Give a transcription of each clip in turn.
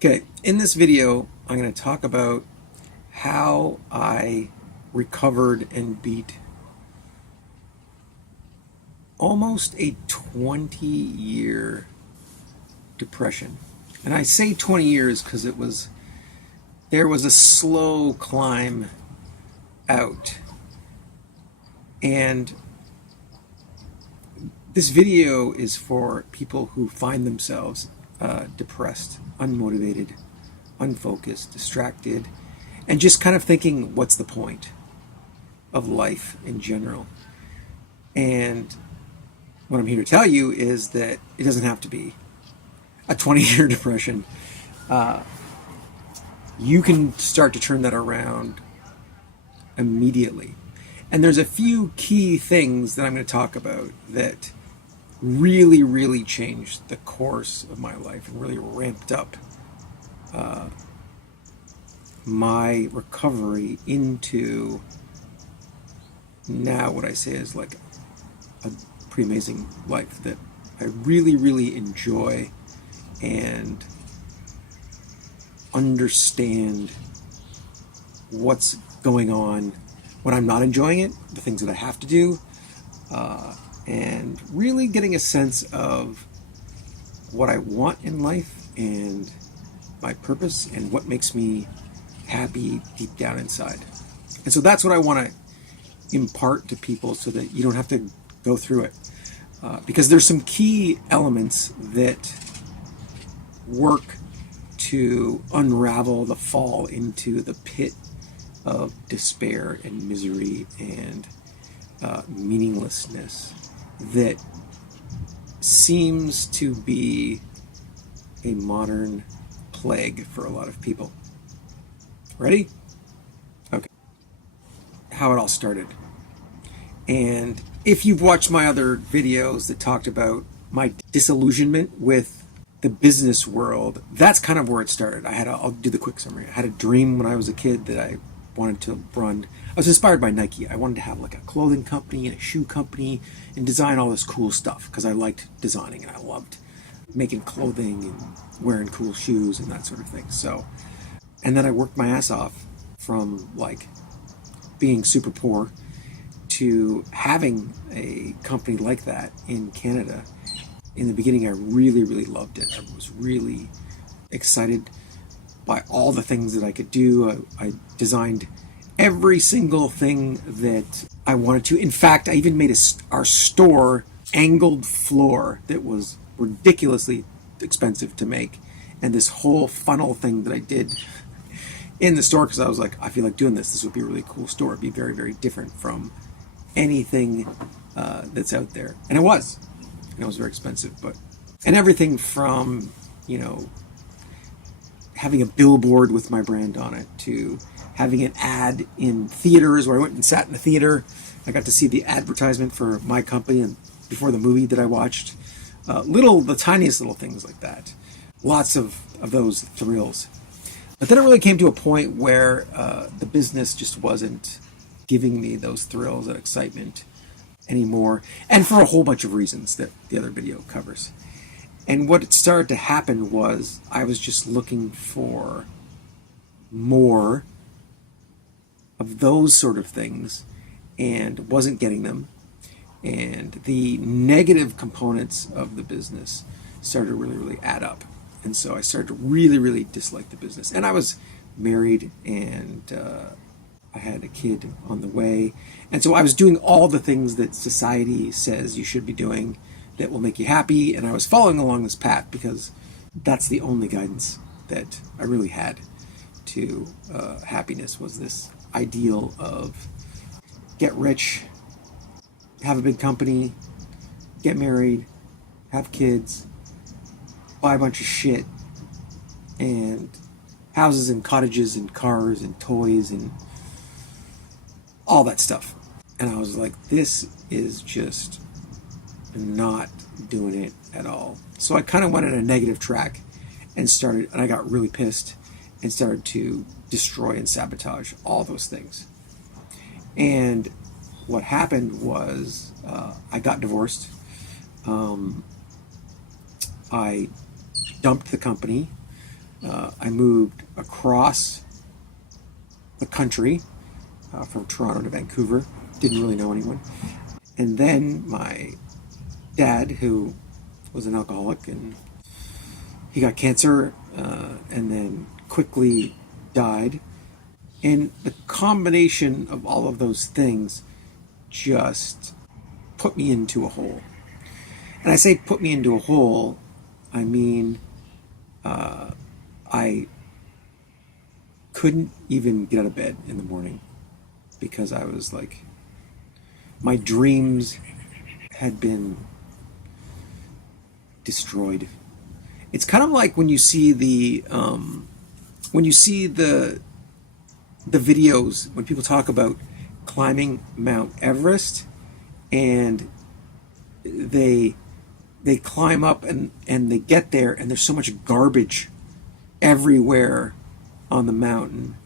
Okay, in this video, I'm going to talk about how I recovered and beat almost a 20-year depression. And I say 20 years because there was a slow climb out. And this video is for people who find themselves depressed, unmotivated, unfocused, distracted, and just kind of thinking, what's the point of life in general? And what I'm here to tell you is that it doesn't have to be a 20-year depression. You can start to turn that around immediately. And there's a few key things that I'm going to talk about that really, really changed the course of my life and really ramped up my recovery into now what I say is like a pretty amazing life that I really, really enjoy and understand what's going on when I'm not enjoying it, the things that I have to do, and really getting a sense of what I want in life and my purpose and what makes me happy deep down inside. And so that's what I want to impart to people so that you don't have to go through it. Because there's some key elements that work to unravel the fall into the pit of despair and misery and meaninglessness that seems to be a modern plague for a lot of people. Ready? Okay. How it all started. And if you've watched my other videos that talked about my disillusionment with the business world, that's kind of where it started. I'll do the quick summary. I had a dream when I was a kid that I wanted to run. I was inspired by Nike. I wanted to have like a clothing company and a shoe company and design all this cool stuff because I liked designing and I loved making clothing and wearing cool shoes and that sort of thing. So, and then I worked my ass off from like being super poor to having a company like that in Canada. In the beginning, I really, really loved it. I was really excited by all the things that I could do. I designed every single thing that I wanted to. In fact, I even made our store angled floor that was ridiculously expensive to make. And this whole funnel thing that I did in the store, because I was like, I feel like doing this. This would be a really cool store. It'd be very, very different from anything that's out there. And it was. And it was very expensive. And everything from, having a billboard with my brand on it to having an ad in theaters where I went and sat in the theater. I got to see the advertisement for my company and before the movie that I watched. The tiniest little things like that. Lots of those thrills. But then it really came to a point where the business just wasn't giving me those thrills, that excitement anymore. And for a whole bunch of reasons that the other video covers. And what started to happen was I was just looking for more of those sort of things and wasn't getting them. And the negative components of the business started to really, really add up. And so I started to really, really dislike the business. And I was married and I had a kid on the way. And so I was doing all the things that society says you should be doing that will make you happy, and I was following along this path because that's the only guidance that I really had to happiness, was this ideal of get rich, have a big company, get married, have kids, buy a bunch of shit, and houses and cottages and cars and toys and all that stuff. And I was like, this is just not doing it at all. So I kind of went on a negative track and I got really pissed and started to destroy and sabotage all those things. And what happened was I got divorced. I dumped the company. I moved across the country from Toronto to Vancouver. Didn't really know anyone. And then my dad, who was an alcoholic, and he got cancer and then quickly died. And the combination of all of those things just put me into a hole. And I say put me into a hole, I mean I couldn't even get out of bed in the morning because I was like, my dreams had been destroyed. It's kind of like when you see the videos when people talk about climbing Mount Everest, and they climb up and they get there and there's so much garbage everywhere on the mountain,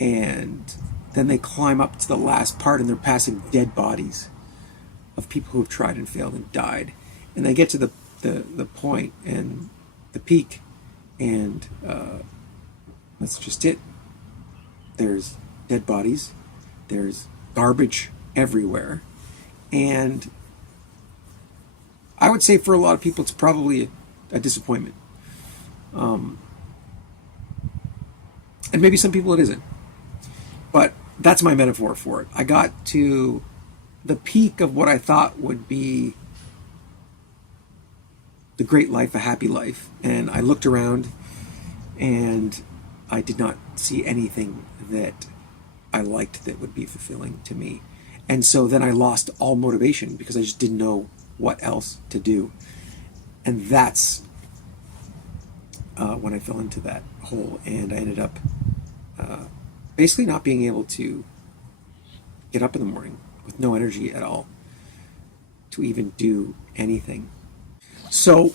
and then they climb up to the last part and they're passing dead bodies of people who have tried and failed and died, and they get to the point and the peak, and that's just it. There's dead bodies, there's garbage everywhere, and I would say for a lot of people it's probably a disappointment. And maybe some people it isn't. But that's my metaphor for it. I got to the peak of what I thought would be the great life, a happy life, and I looked around and I did not see anything that I liked that would be fulfilling to me. And so then I lost all motivation because I just didn't know what else to do. And that's when I fell into that hole, and I ended up basically not being able to get up in the morning with no energy at all to even do anything. So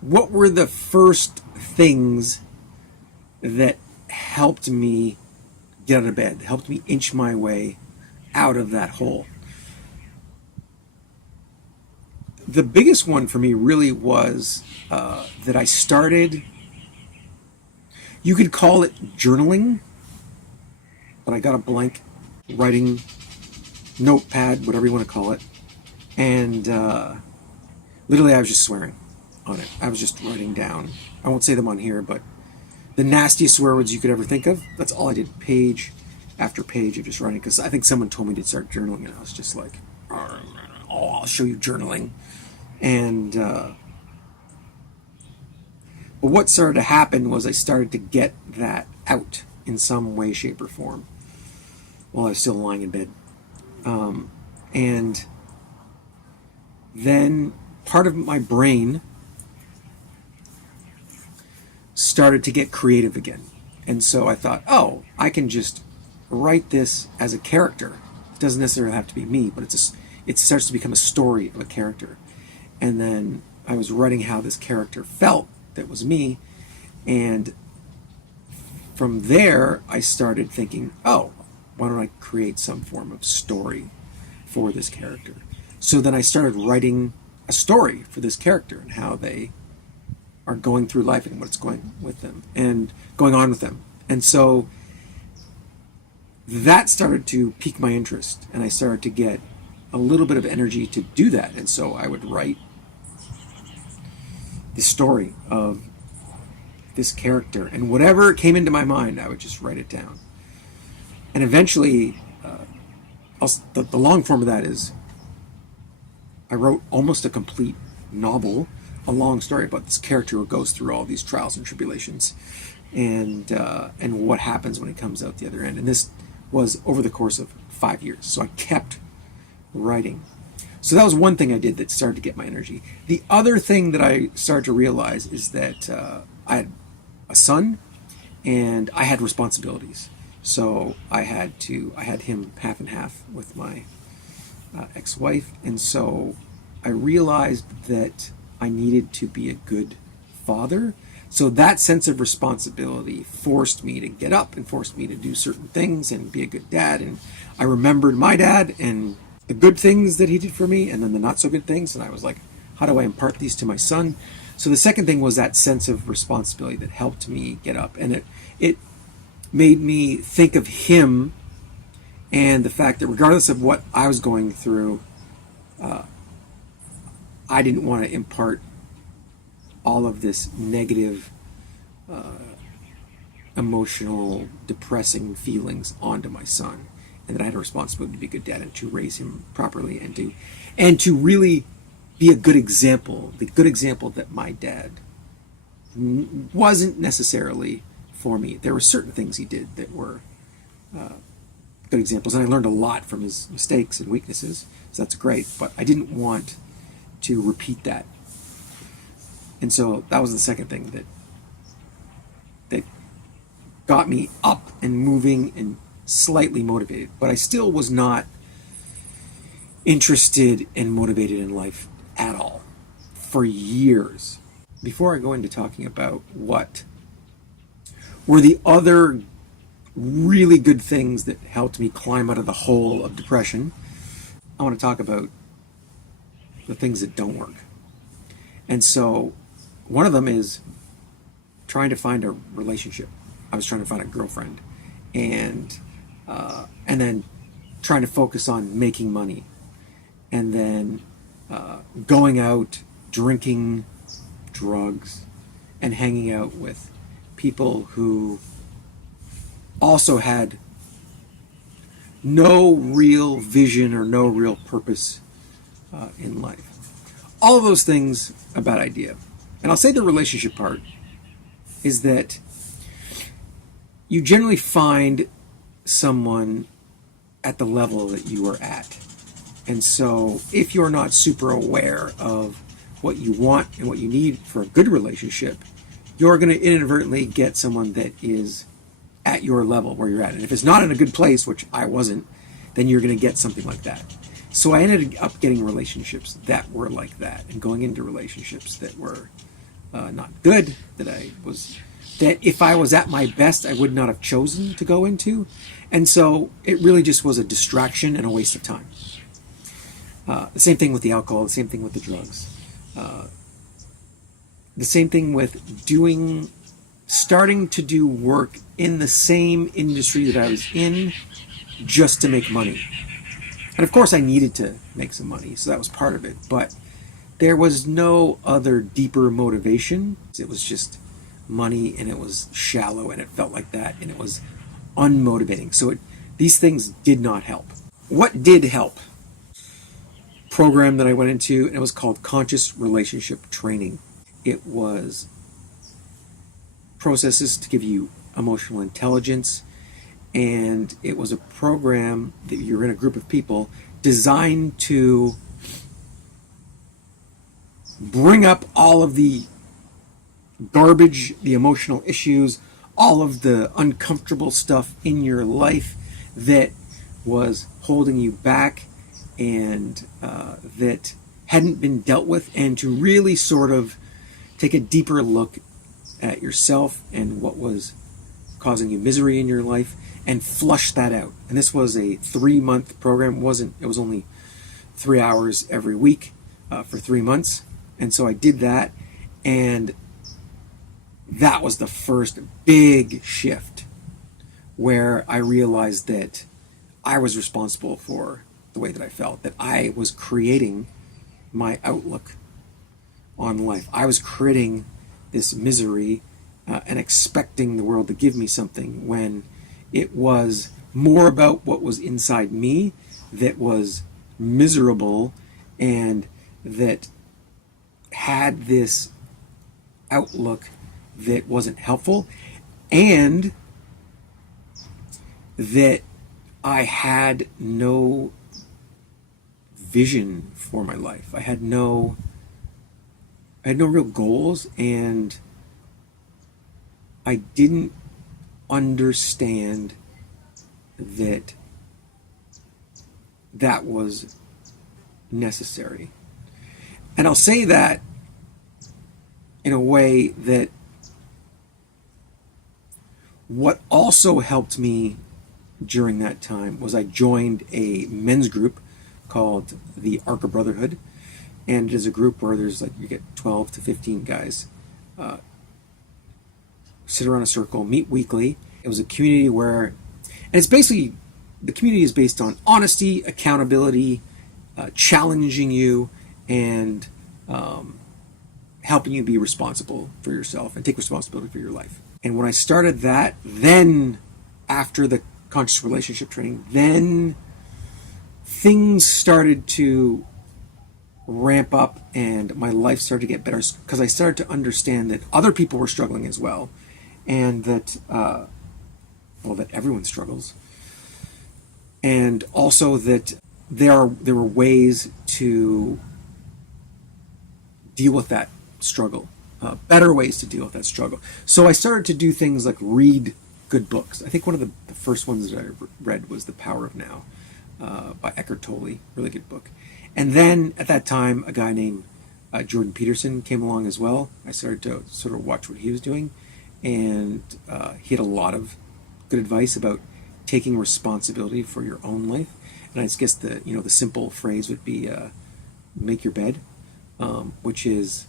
what were the first things that helped me get out of bed, helped me inch my way out of that hole? The biggest one for me really was that I started, you could call it journaling, but I got a blank writing notepad, whatever you want to call it, and literally I was just swearing on it. I was just writing down, I won't say them on here, but the nastiest swear words you could ever think of. That's all I did, page after page of just writing, because I think someone told me to start journaling, and I was just like, oh, I'll show you journaling. And but what started to happen was I started to get that out in some way, shape, or form while I was still lying in bed. And then part of my brain started to get creative again. And so I thought, oh, I can just write this as a character. It doesn't necessarily have to be me, but it starts to become a story of a character. And then I was writing how this character felt that was me, and from there I started thinking, oh, why don't I create some form of story for this character? So then I started writing a story for this character and how they are going through life and what's going with them and going on with them. And so that started to pique my interest, and I started to get a little bit of energy to do that. And so I would write the story of this character, and whatever came into my mind, I would just write it down. And eventually, the long form of that is I wrote almost a complete novel, a long story about this character who goes through all these trials and tribulations, and what happens when he comes out the other end. And this was over the course of 5 years. So I kept writing. So that was one thing I did that started to get my energy. The other thing that I started to realize is that I had a son and I had responsibilities. So I had him half and half with my ex-wife. And so I realized that I needed to be a good father. So that sense of responsibility forced me to get up and forced me to do certain things and be a good dad. And I remembered my dad and the good things that he did for me, and then the not so good things, and I was like, how do I impart these to my son? So the second thing was that sense of responsibility that helped me get up. And it made me think of him and the fact that regardless of what I was going through, I didn't want to impart all of this negative, emotional, depressing feelings onto my son, and that I had a responsibility to be a good dad and to raise him properly and to really be a good example, the good example that my dad wasn't necessarily for me. There were certain things he did that were good examples, and I learned a lot from his mistakes and weaknesses, so that's great, but I didn't want to repeat that. And so that was the second thing that got me up and moving and slightly motivated. But I still was not interested and motivated in life at all for years. Before I go into talking about what were the other really good things that helped me climb out of the hole of depression, I want to talk about the things that don't work. And so one of them is trying to find a relationship. I was trying to find a girlfriend, and then trying to focus on making money, and then going out, drinking drugs, and hanging out with people who also had no real vision or no real purpose in life. All of those things, a bad idea. And I'll say the relationship part is that you generally find someone at the level that you are at. And so if you're not super aware of what you want and what you need for a good relationship, you're going to inadvertently get someone that is at your level where you're at. And if it's not in a good place, which I wasn't, then you're going to get something like that. So I ended up getting relationships that were like that, and going into relationships that were not good, that if I was at my best, I would not have chosen to go into. And so it really just was a distraction and a waste of time. The same thing with the alcohol, the same thing with the drugs. The same thing with starting to do work in the same industry that I was in just to make money. And of course I needed to make some money, so that was part of it. But there was no other deeper motivation. It was just money, and it was shallow, and it felt like that, and it was unmotivating. So these things did not help. What did help? Program that I went into, and it was called Conscious Relationship Training. It was processes to give you emotional intelligence, and it was a program that you're in a group of people designed to bring up all of the garbage, the emotional issues, all of the uncomfortable stuff in your life that was holding you back and that hadn't been dealt with, and to really sort of take a deeper look at yourself and what was causing you misery in your life and flush that out. And this was a 3-month program. It was only 3 hours every week for 3 months. And so I did that, and that was the first big shift where I realized that I was responsible for the way that I felt, that I was creating my outlook on life. I was creating this misery and expecting the world to give me something, when it was more about what was inside me that was miserable and that had this outlook that wasn't helpful, and that I had no vision for my life. I had no real goals, and I didn't understand that was necessary. And I'll say that in a way that what also helped me during that time was I joined a men's group called the Arca Brotherhood. And it is a group where there's like, you get 12 to 15 guys, sit around a circle, meet weekly. It was a community where, and it's basically, the community is based on honesty, accountability, challenging you, and helping you be responsible for yourself and take responsibility for your life. And when I started that, then after the conscious relationship training, then things started to ramp up and my life started to get better because I started to understand that other people were struggling as well, and that that everyone struggles, and also that there were ways to deal with that struggle, better ways to deal with that struggle. So I started to do things like read good books. I think one of the first ones that I read was The Power of Now by Eckhart Tolle, really good book. And then at that time, a guy named Jordan Peterson came along as well. I started to sort of watch what he was doing, and he had a lot of good advice about taking responsibility for your own life. And I guess the simple phrase would be make your bed, which is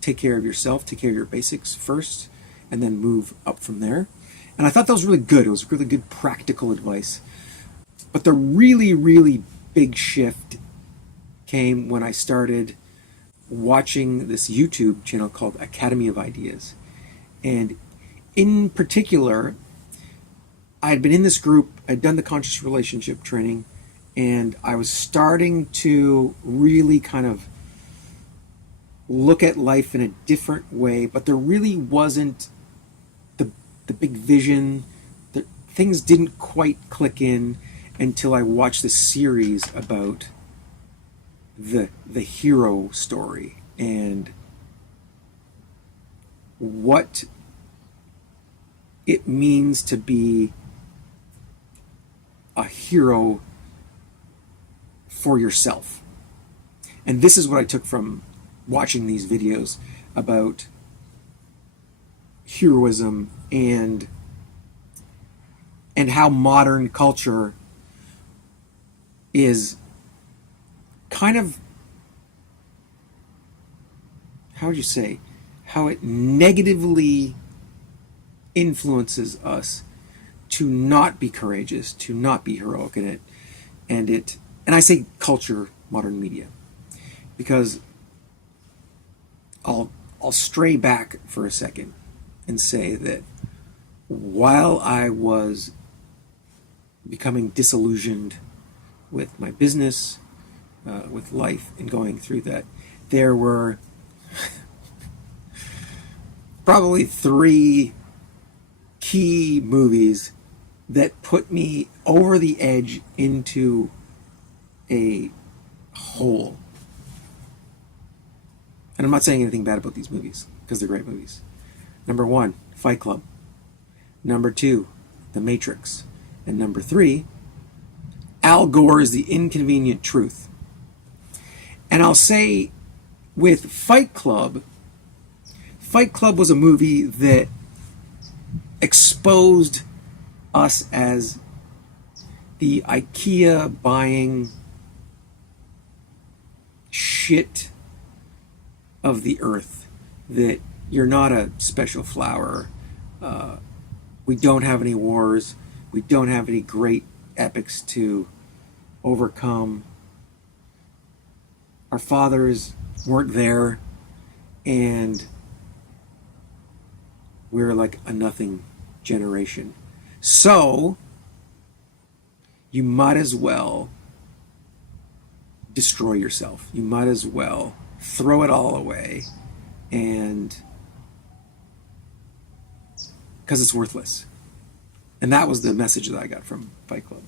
take care of yourself, take care of your basics first, and then move up from there. And I thought that was really good. It was really good practical advice. But the really, really big shift came when I started watching this YouTube channel called Academy of Ideas. And in particular, I had been in this group, I'd done the conscious relationship training, and I was starting to really kind of look at life in a different way, but there really wasn't the big vision. Things didn't quite click in until I watched this series about the hero story and what it means to be a hero for yourself. And this is what I took from watching these videos about heroism and how modern culture is kind of, how would you say, how it negatively influences us to not be courageous, to not be heroic in it. And I say culture, modern media, because I'll stray back for a second and say that while I was becoming disillusioned with my business, with life, and going through that, there were probably 3 key movies that put me over the edge into a hole. And I'm not saying anything bad about these movies, because they're great movies. Number 1, Fight Club. Number 2, The Matrix. And number 3, Al Gore's The Inconvenient Truth. And I'll say with Fight Club was a movie that exposed us as the IKEA buying shit of the earth, that you're not a special flower. We don't have any wars. We don't have any great epics to overcome. Our fathers weren't there, and we're like a nothing generation. So you might as well destroy yourself. You might as well throw it all away, and because it's worthless. And that was the message that I got from Fight Club.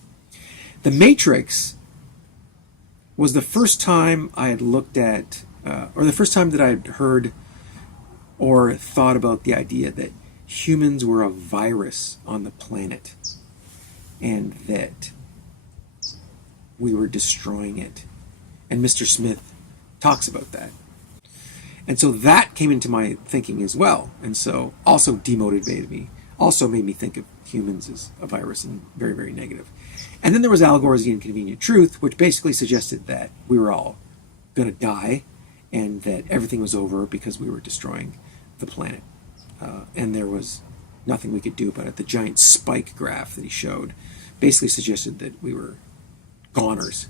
The Matrix was the first time I had looked at, or the first time that I had heard or thought about the idea that humans were a virus on the planet and that we were destroying it. And Mr. Smith talks about that. And so that came into my thinking as well. And so also demotivated me, also made me think of humans as a virus and very, very negative. And then there was Al Gore's The Inconvenient Truth, which basically suggested that we were all going to die and that everything was over because we were destroying the planet. And there was nothing we could do about it. The giant spike graph that he showed basically suggested that we were goners.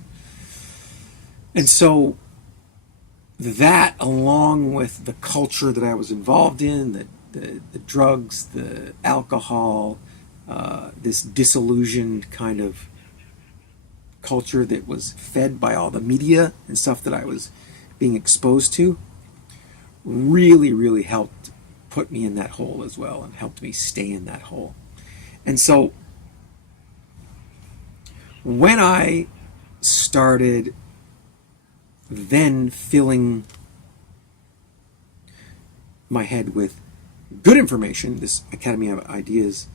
And so that, along with the culture that I was involved in, the drugs, the alcohol, this disillusioned kind of culture that was fed by all the media and stuff that I was being exposed to, really, really helped put me in that hole as well and helped me stay in that hole. And so when I started then filling my head with good information, this Academy of Ideas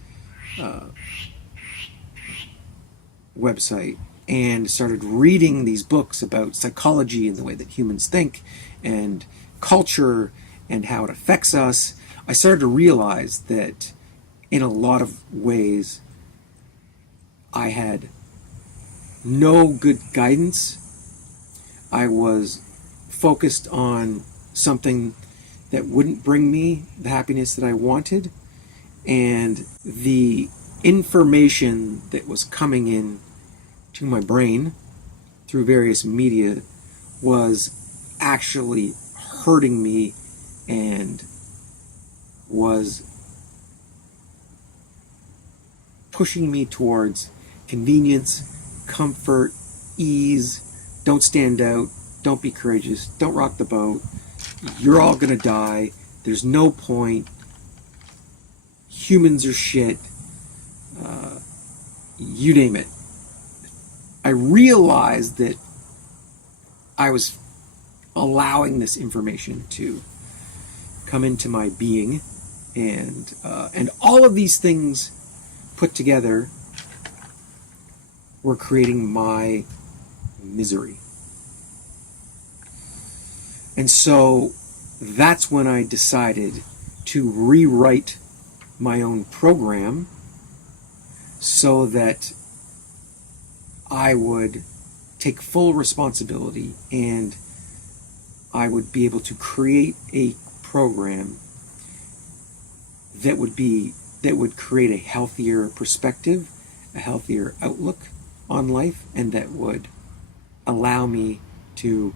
website, and started reading these books about psychology and the way that humans think and culture and how it affects us, I started to realize that in a lot of ways I had no good guidance. I was focused on something that wouldn't bring me the happiness that I wanted, and the information that was coming in to my brain through various media was actually hurting me and was pushing me towards convenience, comfort, ease. Don't stand out, don't be courageous, don't rock the boat, you're all gonna die, there's no point, humans are shit, you name it. I realized that I was allowing this information to come into my being, and all of these things put together were creating my misery. And so that's when I decided to rewrite my own program so that I would take full responsibility and I would be able to create a program that would create a healthier perspective, a healthier outlook on life, and that would allow me to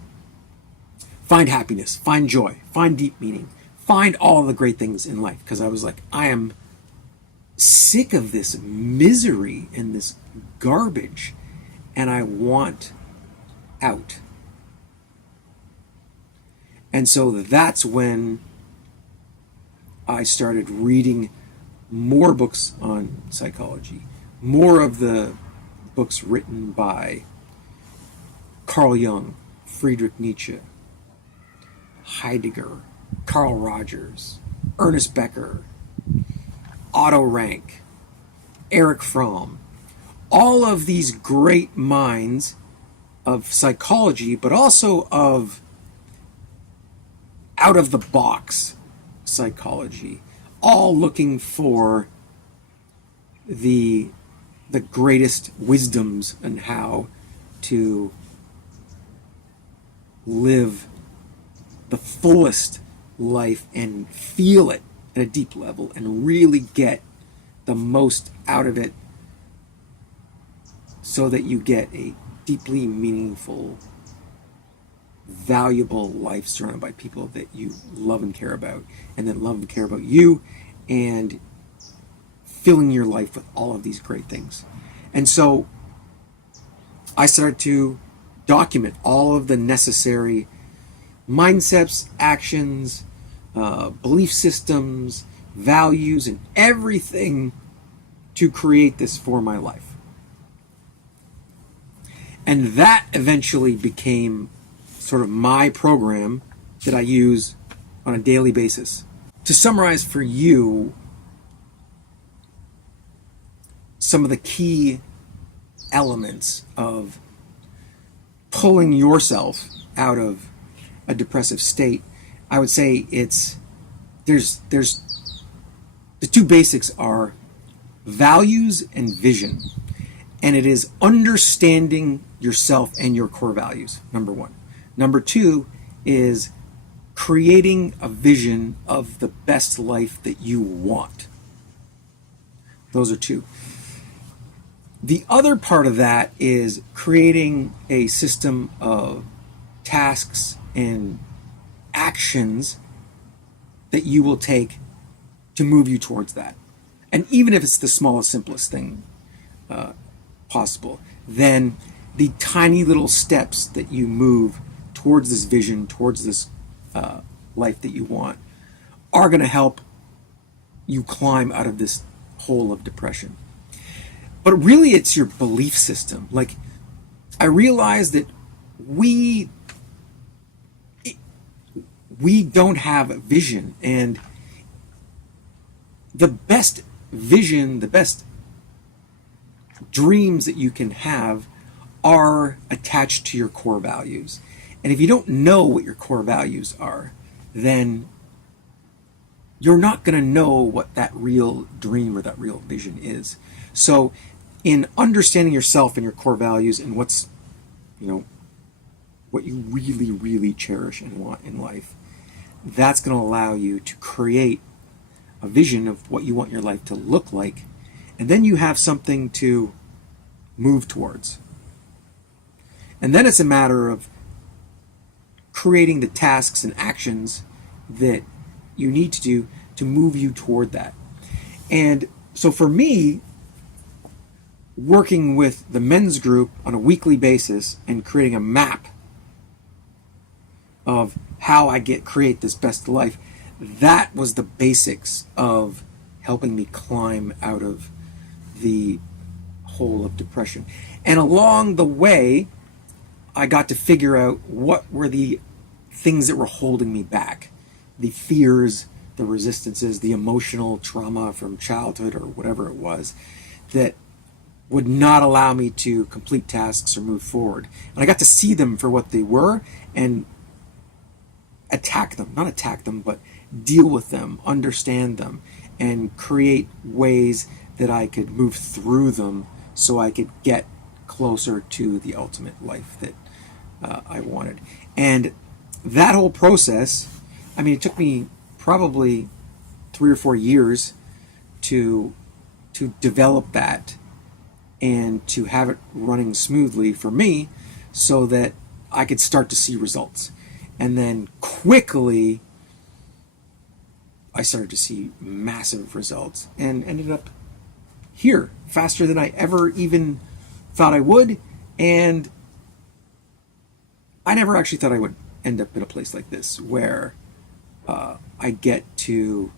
find happiness, find joy, find deep meaning, find all the great things in life. Because I was like, I am sick of this misery and this garbage, and I want out. And so that's when I started reading more books on psychology, more of the books written by Carl Jung, Friedrich Nietzsche, Heidegger, Carl Rogers, Ernest Becker, Otto Rank, Erich Fromm, all of these great minds of psychology, but also of out-of-the-box psychology, all looking for the greatest wisdoms on how to live the fullest life and feel it at a deep level and really get the most out of it so that you get a deeply meaningful, valuable life surrounded by people that you love and care about, and that love and care about you, and filling your life with all of these great things. And so I started to document all of the necessary mindsets, actions, belief systems, values, and everything to create this for my life. And that eventually became sort of my program that I use on a daily basis. To summarize for you some of the key elements of pulling yourself out of a depressive state, I would say there's the two basics are values and vision. And it is understanding yourself and your core values, number one. Number two is creating a vision of the best life that you want. Those are two. The other part of that is creating a system of tasks and actions that you will take to move you towards that. And even if it's the smallest, simplest thing possible, then the tiny little steps that you move towards this vision, towards this life that you want, are going to help you climb out of this hole of depression. But really, it's your belief system. Like, I realize that we don't have a vision, and the best vision, the best dreams that you can have are attached to your core values. And if you don't know what your core values are, then you're not going to know what that real dream or that real vision is. So in understanding yourself and your core values and what's, what you really, really cherish and want in life, that's going to allow you to create a vision of what you want your life to look like. And then you have something to move towards. And then it's a matter of creating the tasks and actions that you need to do to move you toward that. And so for me, working with the men's group on a weekly basis and creating a map of how I create this best life, that was the basics of helping me climb out of the hole of depression. And along the way, I got to figure out what were the things that were holding me back, the fears, the resistances, the emotional trauma from childhood or whatever it was that would not allow me to complete tasks or move forward. And I got to see them for what they were and not attack them, but deal with them, understand them, and create ways that I could move through them so I could get closer to the ultimate life that I wanted. And that whole process, it took me probably 3 or 4 years to develop that and to have it running smoothly for me so that I could start to see results. And then quickly, I started to see massive results and ended up here faster than I ever even thought I would. And I never actually thought I would end up in a place like this where I get to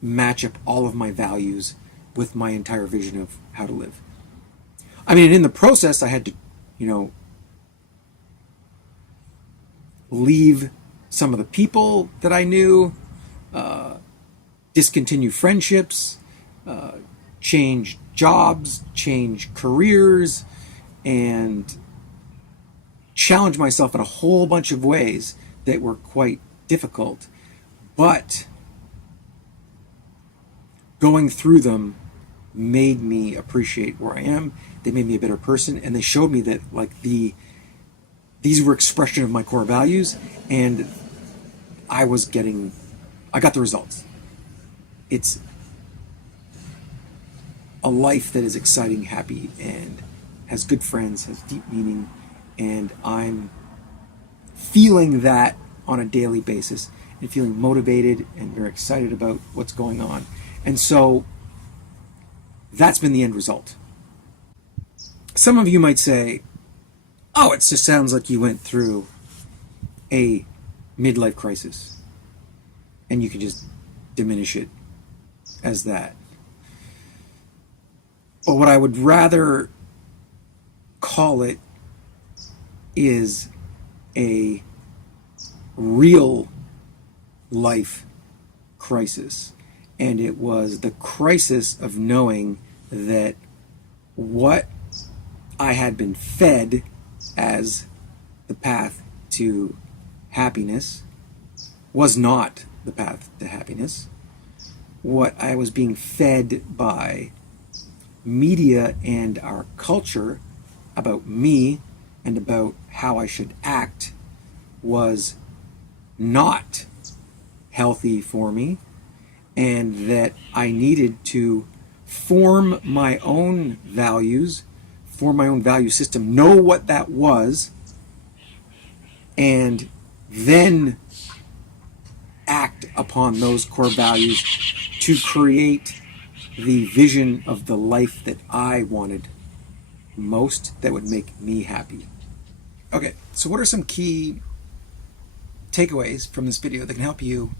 match up all of my values with my entire vision of how to live. In the process, I had to, leave some of the people that I knew, discontinue friendships, change jobs, change careers, and challenge myself in a whole bunch of ways that were quite difficult. But going through them made me appreciate where I am. They made me a better person, and they showed me that these were expression of my core values, and I got the results. It's a life that is exciting, happy, and has good friends, has deep meaning, and I'm feeling that on a daily basis and feeling motivated and very excited about what's going on. And so that's been the end result. Some of you might say, oh, it just sounds like you went through a midlife crisis and you can just diminish it as that. But what I would rather call it is a real life crisis. And it was the crisis of knowing that what I had been fed as the path to happiness was not the path to happiness. What I was being fed by media and our culture about me and about how I should act was not healthy for me, and that I needed to form my own values, form my own value system, know what that was, and then act upon those core values to create the vision of the life that I wanted most, that would make me happy. Okay, so what are some key takeaways from this video that can help you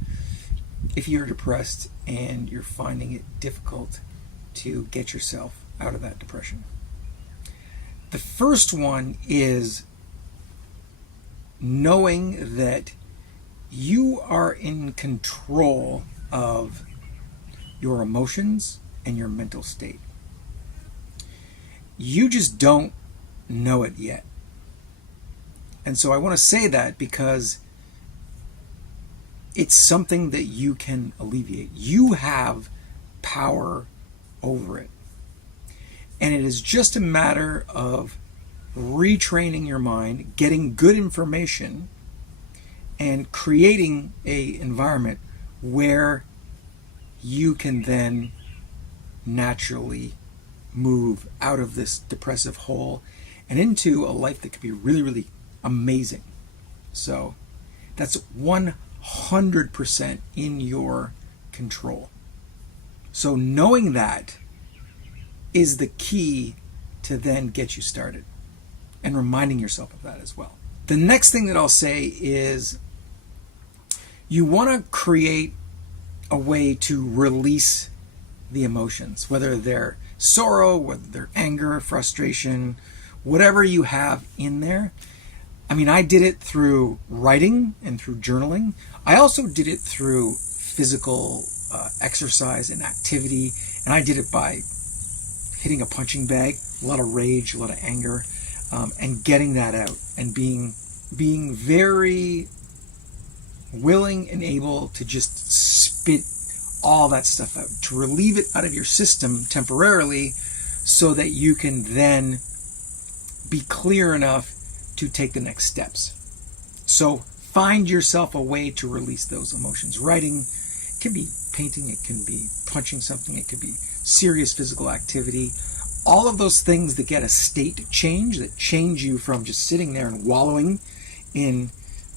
if you're depressed and you're finding it difficult to get yourself out of that depression? The first one is knowing that you are in control of your emotions and your mental state. You just don't know it yet. And so I want to say that because it's something that you can alleviate. You have power over it. And it is just a matter of retraining your mind, getting good information, and creating an environment where you can then naturally move out of this depressive hole and into a life that could be really, really amazing. So that's 100% in your control. So knowing that is the key to then get you started, and reminding yourself of that as well. The next thing that I'll say is you want to create a way to release the emotions, whether they're sorrow, whether they're anger, frustration, whatever you have in there. I mean, I did it through writing and through journaling. I also did it through physical exercise and activity, and I did it by hitting a punching bag, a lot of rage, a lot of anger, and getting that out, and being very willing and able to just spit all that stuff out, to relieve it out of your system temporarily, so that you can then be clear enough to take the next steps. So find yourself a way to release those emotions. Writing, it can be painting, it can be punching something, it could be serious physical activity. All of those things that get a state change, that change you from just sitting there and wallowing in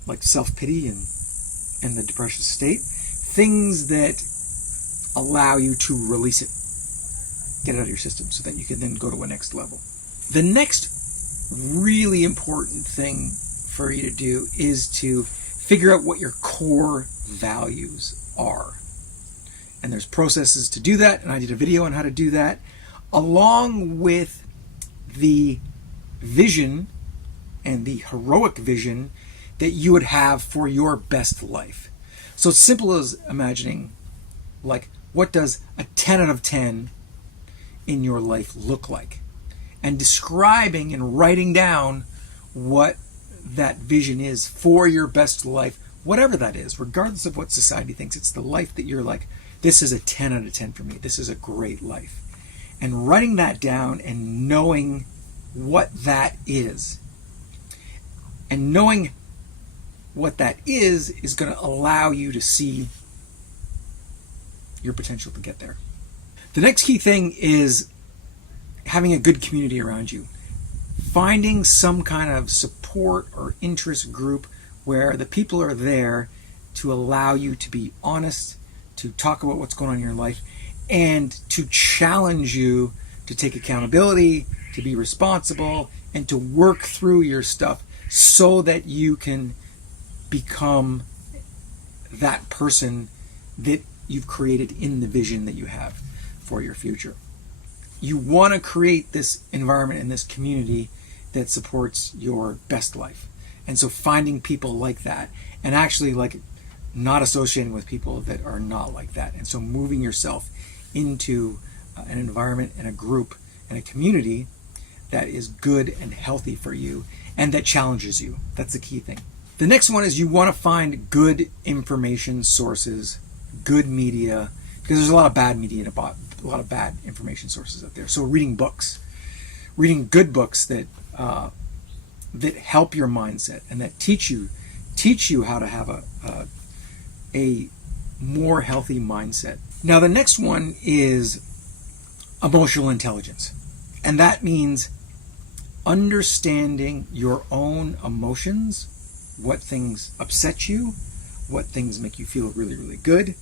like self-pity and the depressive state. Things that allow you to release it, get it out of your system, so that you can then go to a next level. The next really important thing for you to do is to figure out what your core values are. And there's processes to do that, and I did a video on how to do that, along with the vision and the heroic vision that you would have for your best life. So it's simple as imagining, like, what does a 10 out of 10 in your life look like? And describing and writing down what that vision is for your best life, whatever that is, regardless of what society thinks. It's the life that you're like, this is a 10 out of 10 for me. This is a great life. And writing that down and knowing what that is. And knowing what that is going to allow you to see your potential to get there. The next key thing is having a good community around you. Finding some kind of support or interest group where the people are there to allow you to be honest, to talk about what's going on in your life, and to challenge you to take accountability, to be responsible, and to work through your stuff so that you can become that person that you've created in the vision that you have for your future. You want to create this environment and this community that supports your best life. And so finding people like that, and actually like not associating with people that are not like that. And so moving yourself into an environment and a group and a community that is good and healthy for you and that challenges you. That's the key thing. The next one is you want to find good information sources, good media, because there's a lot of bad media and a lot of bad information sources out there. So reading books, reading good books that that help your mindset and that teach you how to have a more healthy mindset. Now, the next one is emotional intelligence. And that means understanding your own emotions, what things upset you, what things make you feel really, really good,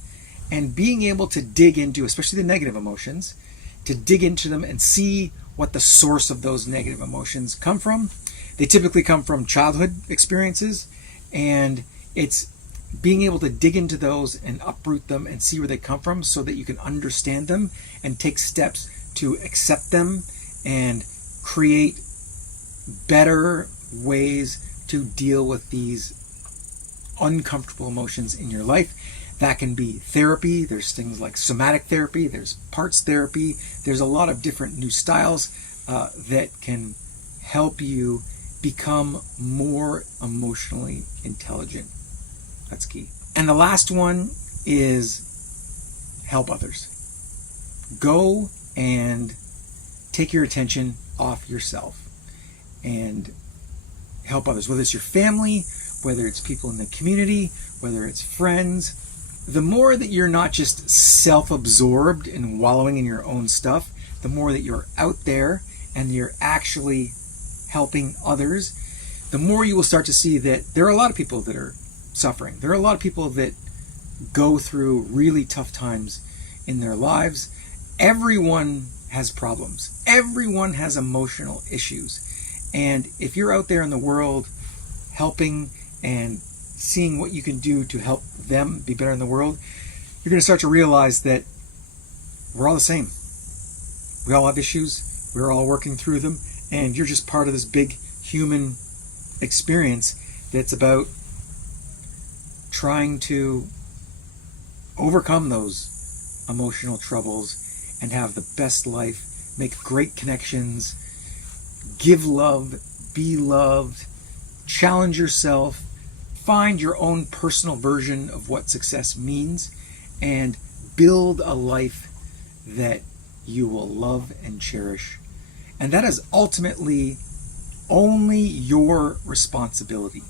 and being able to dig into, especially the negative emotions, to dig into them and see what the source of those negative emotions come from. They typically come from childhood experiences, and it's being able to dig into those and uproot them and see where they come from so that you can understand them and take steps to accept them and create better ways to deal with these uncomfortable emotions in your life. That can be therapy. There's things like somatic therapy. There's parts therapy. There's a lot of different new styles that can help you become more emotionally intelligent. That's key. And the last one is help others. Go and take your attention off yourself and help others, whether it's your family, whether it's people in the community, whether it's friends. The more that you're not just self-absorbed and wallowing in your own stuff, the more that you're out there and you're actually helping others, the more you will start to see that there are a lot of people that are suffering. There are a lot of people that go through really tough times in their lives. Everyone has problems. Everyone has emotional issues. And if you're out there in the world helping and seeing what you can do to help them be better in the world, you're going to start to realize that we're all the same. We all have issues. We're all working through them. And you're just part of this big human experience that's about trying to overcome those emotional troubles and have the best life, make great connections, give love, be loved, challenge yourself, find your own personal version of what success means, and build a life that you will love and cherish. And that is ultimately only your responsibility.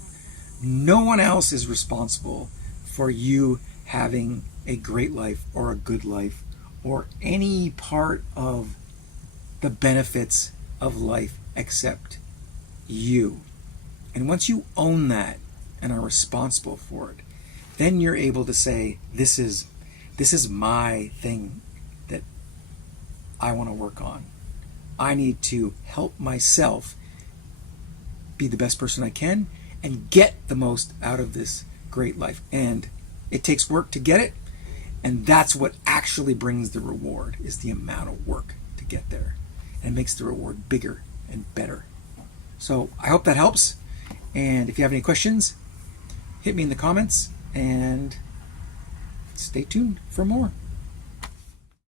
No one else is responsible for you having a great life or a good life or any part of the benefits of life except you. And once you own that and are responsible for it, then you're able to say, this is my thing that I want to work on. I need to help myself be the best person I can and get the most out of this great life. And it takes work to get it, and that's what actually brings the reward, is the amount of work to get there. And it makes the reward bigger and better. So I hope that helps. And if you have any questions, hit me in the comments and stay tuned for more.